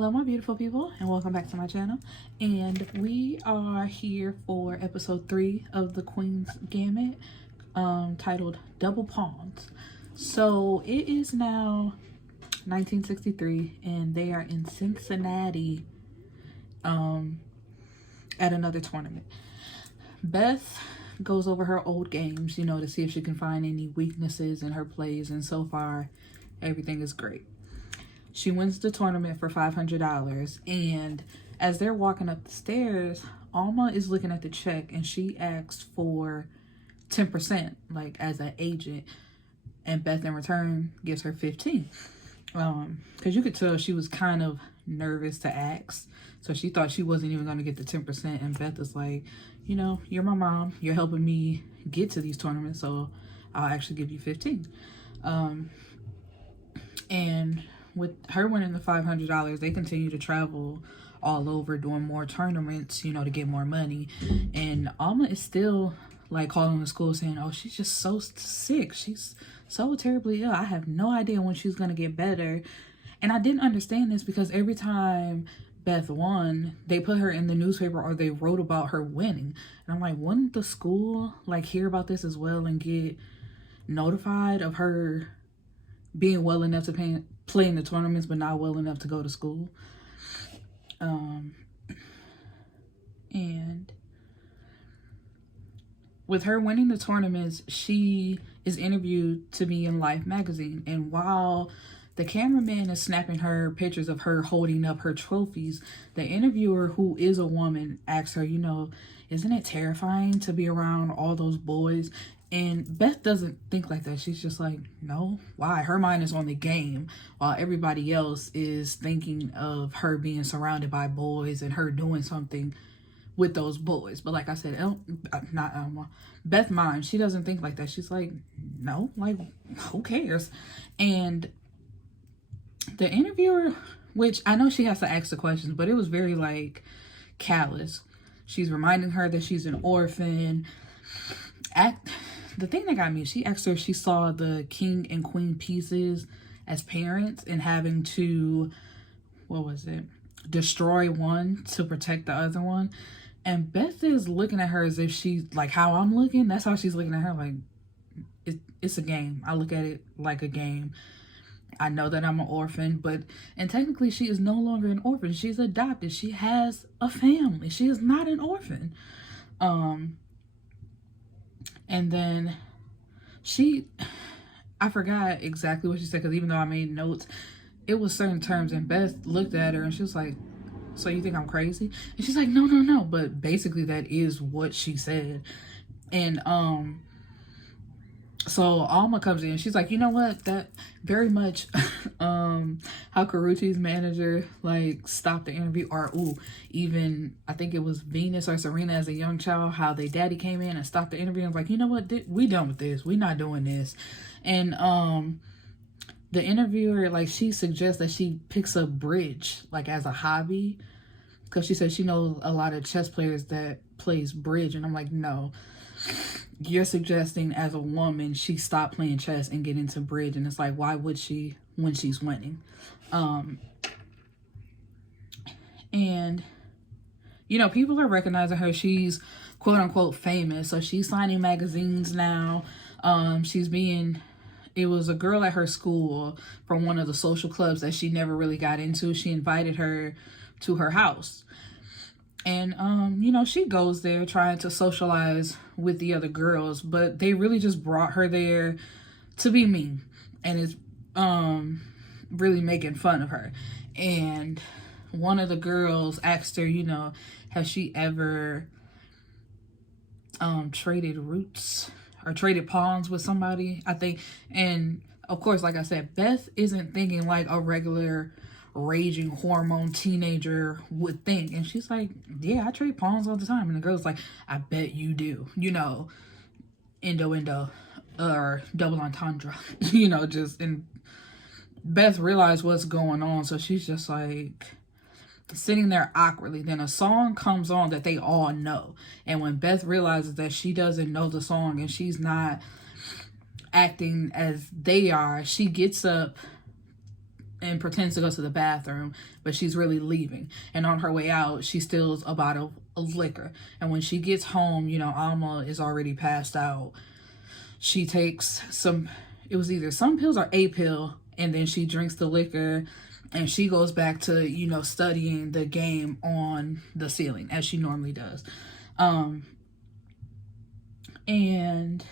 Hello my beautiful people, and welcome back to my channel. And we are here for episode 3 of the Queen's Gambit, titled Double Pawns. So it is now 1963 and they are in Cincinnati at another tournament. Beth goes over her old games, you know, to see if she can find any weaknesses in her plays, and so far everything is great. She wins the tournament for $500, and as they're walking up the stairs, Alma is looking at the check and she asks for 10%, like as an agent, and Beth in return gives her 15. Because you could tell she was kind of nervous to ask, so she thought she wasn't even going to get the 10%, and Beth is like, you know, you're my mom, you're helping me get to these tournaments, so I'll actually give you 15. And with her winning the $500, they continue to travel all over doing more tournaments, you know, to get more money. And Alma is still like calling the school saying, oh, she's just so sick, she's so terribly ill, I have no idea when she's gonna get better. And I didn't understand this, because every time Beth won, they put her in the newspaper or they wrote about her winning. And I'm like, wouldn't the school like hear about this as well and get notified of her being well enough to play in the tournaments but not well enough to go to school? And with her winning the tournaments, she is interviewed to be in Life magazine, and while the cameraman is snapping her pictures of her holding up her trophies, the interviewer, who is a woman, asks her, you know, isn't it terrifying to be around all those boys? And Beth doesn't think like that. She's just like, no, why? Her mind is on the game, while everybody else is thinking of her being surrounded by boys and her doing something with those boys. But like I said, Beth mind, she doesn't think like that. She's like, no, like, who cares? And the interviewer, which I know she has to ask the questions, but it was very like callous. She's reminding her that she's an orphan. The thing that got me, she asked her if she saw the king and queen pieces as parents and having to, what was it, destroy one to protect the other one. And Beth is looking at her as if she's like how I'm looking. That's how she's looking at her, like, it's a game. I look at it like a game. I know that I'm an orphan, and technically she is no longer an orphan. She's adopted. She has a family. She is not an orphan. And then I forgot exactly what she said, because even though I made notes, it was certain terms, and Beth looked at her and she was like, so you think I'm crazy? And she's like, no. But basically that is what she said. And so Alma comes in, she's like, you know what, that very much how Karrueche's manager like stopped the interview, or even I think it was Venus or Serena as a young child, how their daddy came in and stopped the interview and was like, you know what, we done with this, we not doing this. And the interviewer, like, she suggests that she picks up bridge like as a hobby, because she says she knows a lot of chess players that plays bridge. And I'm like, no, you're suggesting as a woman she stopped playing chess and get into bridge. And it's like, why would she when she's winning? And you know, people are recognizing her. She's quote unquote famous, so she's signing magazines now. It was a girl at her school from one of the social clubs that she never really got into. She invited her to her house. And, you know, she goes there trying to socialize with the other girls, but they really just brought her there to be mean. And it's, really making fun of her. And one of the girls asked her, you know, has she ever, traded roots or traded pawns with somebody, I think. And of course, like I said, Beth isn't thinking like a regular raging hormone teenager would think. And she's like, yeah, I trade pawns all the time. And the girl's like, I bet you do, you know, endo or double entendre. You know, just, and Beth realized what's going on, so she's just like sitting there awkwardly. Then a song comes on that they all know, and when Beth realizes that she doesn't know the song and she's not acting as they are, she gets up and pretends to go to the bathroom, but she's really leaving. And on her way out, she steals a bottle of liquor. And when she gets home, you know, Alma is already passed out. She takes it was either some pills or a pill, and then she drinks the liquor, and she goes back to, you know, studying the game on the ceiling as she normally does. And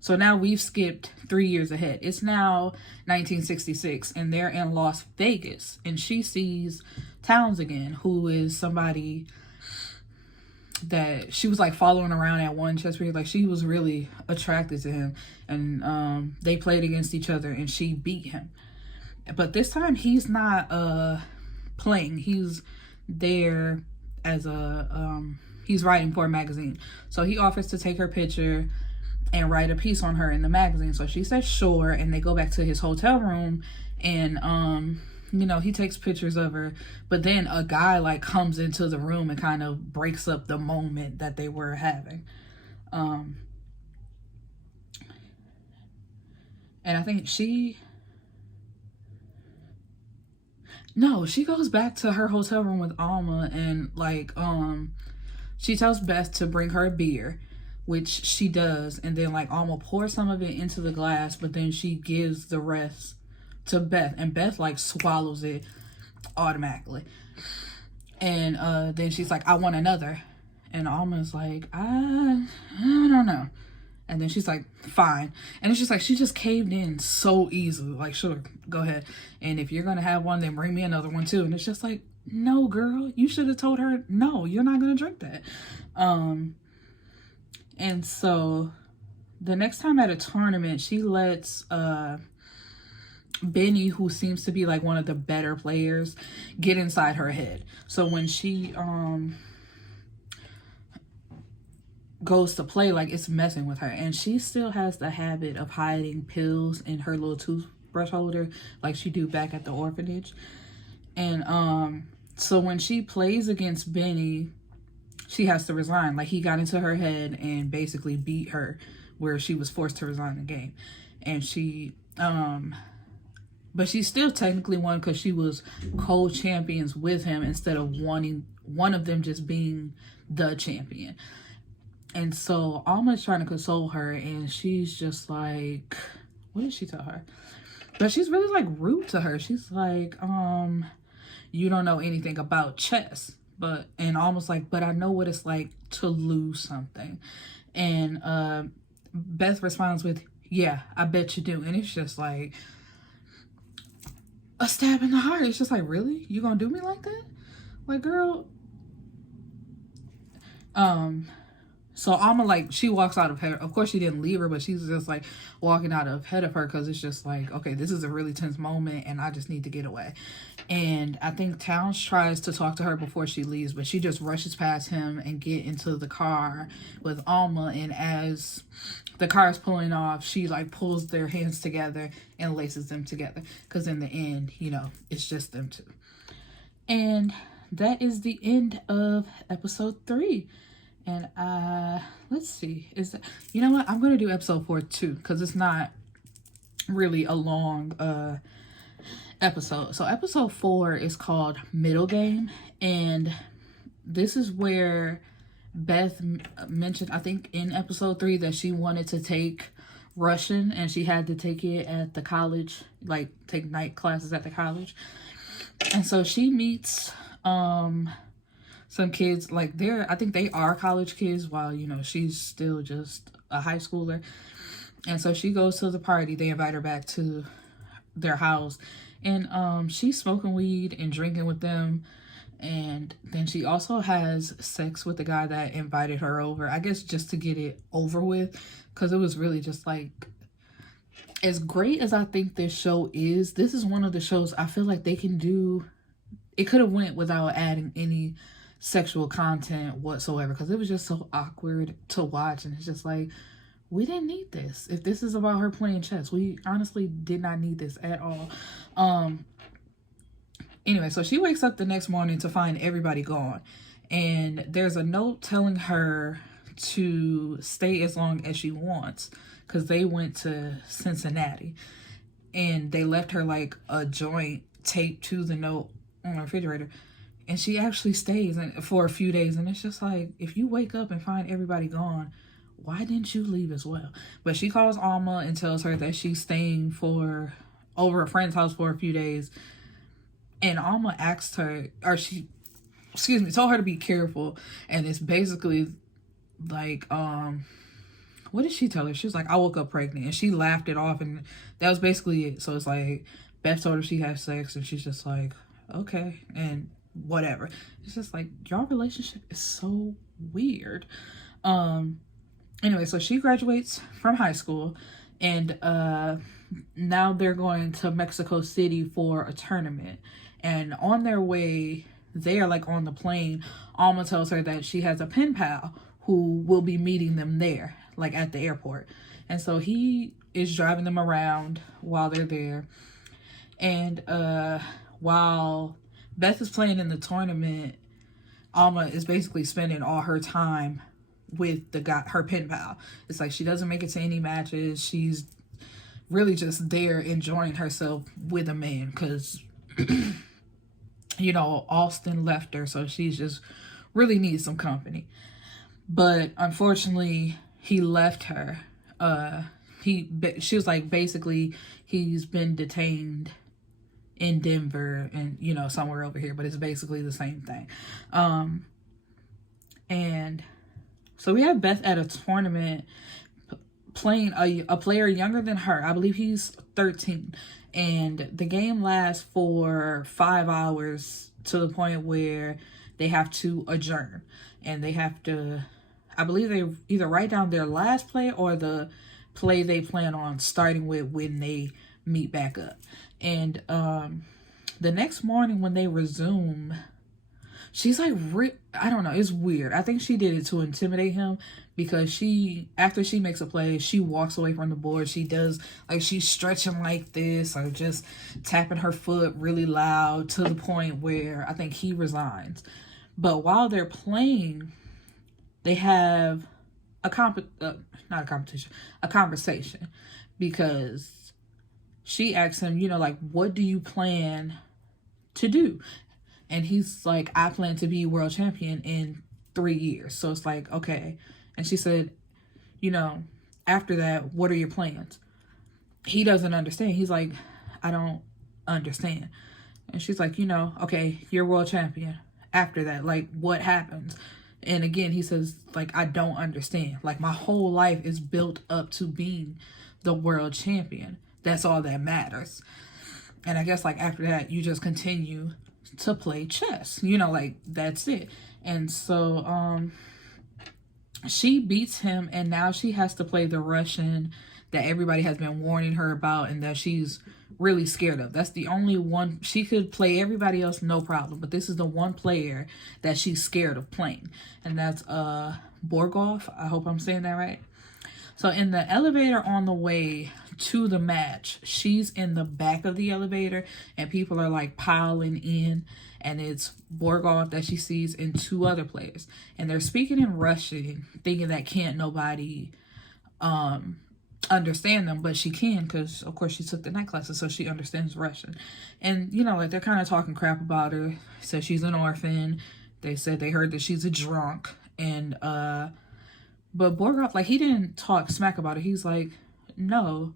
so now we've skipped 3 years ahead. It's now 1966, and they're in Las Vegas, and she sees Towns again, who is somebody that she was like following around at one chess period. Like, she was really attracted to him, and they played against each other, and she beat him. But this time he's not playing. He's there as he's writing for a magazine. So he offers to take her picture and write a piece on her in the magazine. So she says sure, and they go back to his hotel room, and you know, he takes pictures of her. But then a guy like comes into the room and kind of breaks up the moment that they were having. And I think she goes back to her hotel room with Alma, and like she tells Beth to bring her a beer, which she does, and then like Alma pours some of it into the glass, but then she gives the rest to Beth, and Beth like swallows it automatically. And then she's like, I want another. And Alma's like, I don't know. And then she's like, fine. And it's just like, she just caved in so easily. Like, sure, go ahead. And if you're going to have one, then bring me another one too. And it's just like, no, girl, you should have told her, no, you're not going to drink that. And so the next time at a tournament, she lets Benny, who seems to be like one of the better players, get inside her head. So when she goes to play, like, it's messing with her, and she still has the habit of hiding pills in her little toothbrush holder like she do back at the orphanage. And so when she plays against Benny, she has to resign. Like, he got into her head and basically beat her, where she was forced to resign the game. And she but she still technically won because she was co-champions with him instead of wanting one of them just being the champion. And so Alma's trying to console her, and she's just like, what did she tell her? But she's really like rude to her. She's like, you don't know anything about chess. And Alma's like, but I know what it's like to lose something. And Beth responds with, yeah, I bet you do. And it's just like a stab in the heart. It's just like, really? You gonna do me like that? Like, girl. So Alma, like, she walks out of her. Of course, she didn't leave her, but she's just like walking out ahead of her because it's just like, okay, this is a really tense moment, and I just need to get away. And I think Towns tries to talk to her before she leaves, but she just rushes past him and get into the car with Alma. And as the car is pulling off, she like pulls their hands together and laces them together, because in the end, you know, it's just them two. And that is the end of episode 3. And let's see, you know what, I'm gonna do episode 4 too, because it's not really a long episode. So episode 4 is called Middle Game, and this is where Beth mentioned, I think in episode 3, that she wanted to take Russian, and she had to take it at the college, like take night classes at the college. And so she meets some kids, like I think they are college kids, while, you know, she's still just a high schooler. And so she goes to the party. They invite her back to their house, and she's smoking weed and drinking with them. And then she also has sex with the guy that invited her over, I guess just to get it over with, because it was really just like, as great as I think this show is, this is one of the shows I feel like they can do, it could have went without adding any sexual content whatsoever, because it was just so awkward to watch. And it's just like, we didn't need this. If this is about her playing chess, we honestly did not need this at all. Anyway, so she wakes up the next morning to find everybody gone, and there's a note telling her to stay as long as she wants, because they went to Cincinnati. and they left her like a joint taped to the note on the refrigerator. And she actually stays for a few days. And it's just like, if you wake up and find everybody gone, why didn't you leave as well? But she calls Alma and tells her that she's staying for over a friend's house for a few days. And Alma asked her, or she, excuse me, told her to be careful. And it's basically like, what did she tell her? She was like, I woke up pregnant. And she laughed it off. And that was basically it. So it's like, Beth told her she had sex. And she's just like, okay. And whatever. It's just like, y'all relationship is so weird. Anyway, so she graduates from high school, and now they're going to Mexico City for a tournament. And on their way there, like on the plane, Alma tells her that she has a pen pal who will be meeting them there, like at the airport. And so he is driving them around while they're there. And while Beth is playing in the tournament, Alma is basically spending all her time with the guy, her pen pal. It's like she doesn't make it to any matches. She's really just there enjoying herself with a man because, you know, Austin left her, so she's just really needs some company. But unfortunately, he left her. She was like, basically, he's been detained in Denver and, you know, somewhere over here, but it's basically the same thing. And so we have Beth at a tournament playing a player younger than her. I believe he's 13. And the game lasts for 5 hours to the point where they have to adjourn. And they have to, I believe they either write down their last play or the play they plan on starting with when they meet back up. And the next morning when they resume, she's like, I don't know, it's weird. I think she did it to intimidate him because after she makes a play, she walks away from the board. She does, like, she's stretching like this or just tapping her foot really loud to the point where I think he resigns. But while they're playing, they have a conversation because she asks him, you know, like, what do you plan to do? And he's like, I plan to be world champion in 3 years. So it's like, okay. And she said, you know, after that, what are your plans? He doesn't understand. He's like, I don't understand. And she's like, you know, okay, you're world champion. After that, like, what happens? And again, he says, like, I don't understand. Like, my whole life is built up to being the world champion. That's all that matters. And I guess, like, after that, you just continue to play chess. You know, like, that's it. And so she beats him, and now she has to play the Russian that everybody has been warning her about and that she's really scared of. That's the only one. She could play everybody else, no problem. But this is the one player that she's scared of playing. And that's Borgov. I hope I'm saying that right. So in the elevator on the way to the match, she's in the back of the elevator and people are like piling in, and it's Borgov that she sees and 2 other players, and they're speaking in Russian, thinking that can't nobody understand them, but she can because of course she took the night classes, so she understands Russian. And you know, like, they're kind of talking crap about her. So she's an orphan. They said they heard that she's a drunk, and but Borgov, like, he didn't talk smack about it. He's like, no,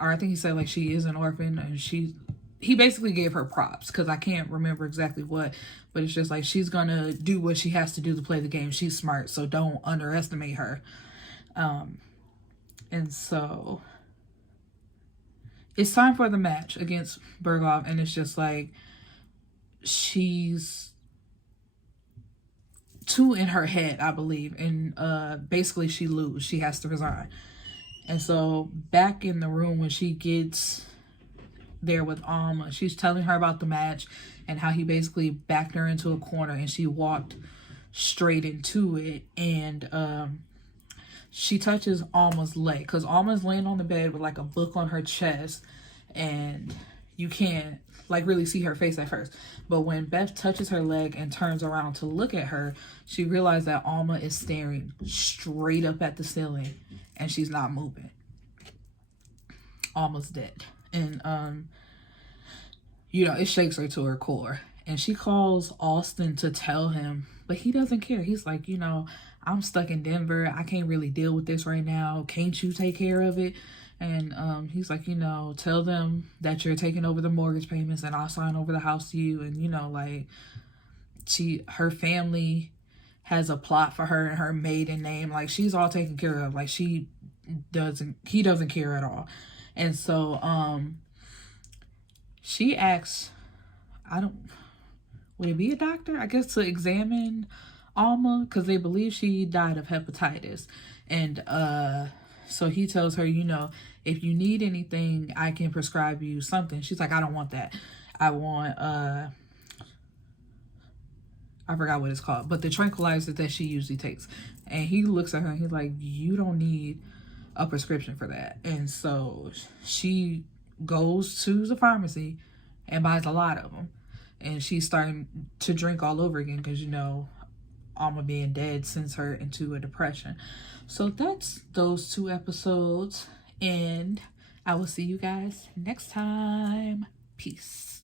or I think he said, like, she is an orphan, and he basically gave her props, because I can't remember exactly what, but it's just like, she's gonna do what she has to do to play the game. She's smart, so don't underestimate her. And so it's time for the match against Borgov, and it's just like, she's 2 in her head, I believe, and basically she loses. She has to resign. And so back in the room when she gets there with Alma, she's telling her about the match and how he basically backed her into a corner and she walked straight into it. And she touches Alma's leg because Alma's laying on the bed with like a book on her chest, and you can't like really see her face at first. But when Beth touches her leg and turns around to look at her, she realized that Alma is staring straight up at the ceiling and she's not moving. almost dead. And you know, it shakes her to her core. And she calls Austin to tell him, but he doesn't care. He's like, you know, I'm stuck in Denver. I can't really deal with this right now. Can't you take care of it? And he's like, you know, tell them that you're taking over the mortgage payments and I'll sign over the house to you. And, you know, like, her family has a plot for her and her maiden name. Like, she's all taken care of. Like, he doesn't care at all. And so, she asks, would it be a doctor? I guess to examine Alma, because they believe she died of hepatitis. And so he tells her, you know, if you need anything, I can prescribe you something. She's like, I don't want that. I want, I forgot what it's called, but the tranquilizer that she usually takes. And he looks at her and he's like, you don't need a prescription for that. And so she goes to the pharmacy and buys a lot of them. And she's starting to drink all over again because, you know, Alma being dead sends her into a depression. So that's those 2 episodes. And I will see you guys next time. Peace.